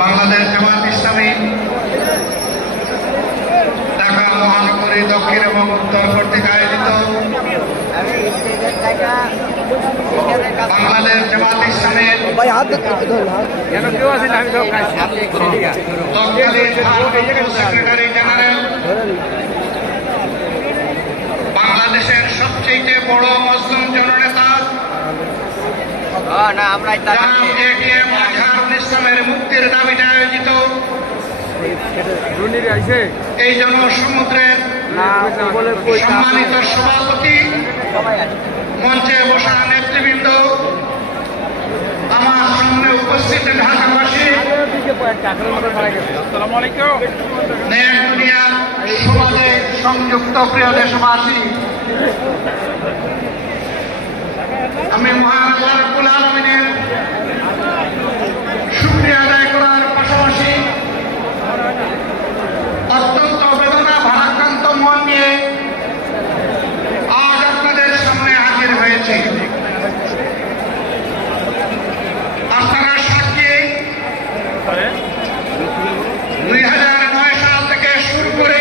বাংলাদেশ জামাত ইসলামী ঢাকা মহানগরী দক্ষিণ এবং উত্তর কর্তৃক আয়োজিত বাংলাদেশ জামাত ইসলামের সেক্রেটারি জেনারেল, বাংলাদেশের সবচেয়ে বড় মুসলিম জননেতা ইসলামের মুক্তির দাবিতে আয়োজিত এই জনসমুদ্রের সম্মানিত সভাপতি, মঞ্চে বসা নেতৃবৃন্দ, আমার সামনে উপস্থিত ঢাকাবাসী, নেক দুনিয়ার সমাজে সংযুক্ত প্রিয় দেশবাসী, আমি মহান আল্লাহ রাব্বুল আলামিনের শুকরিয়া আদায় করার পাশাপাশি অত্যন্ত বেদনা ভারাক্রান্ত মন নিয়ে আজ আপনাদের সামনে হাজির হয়েছে। আপনারা সাক্ষী 2009 সাল থেকে শুরু করে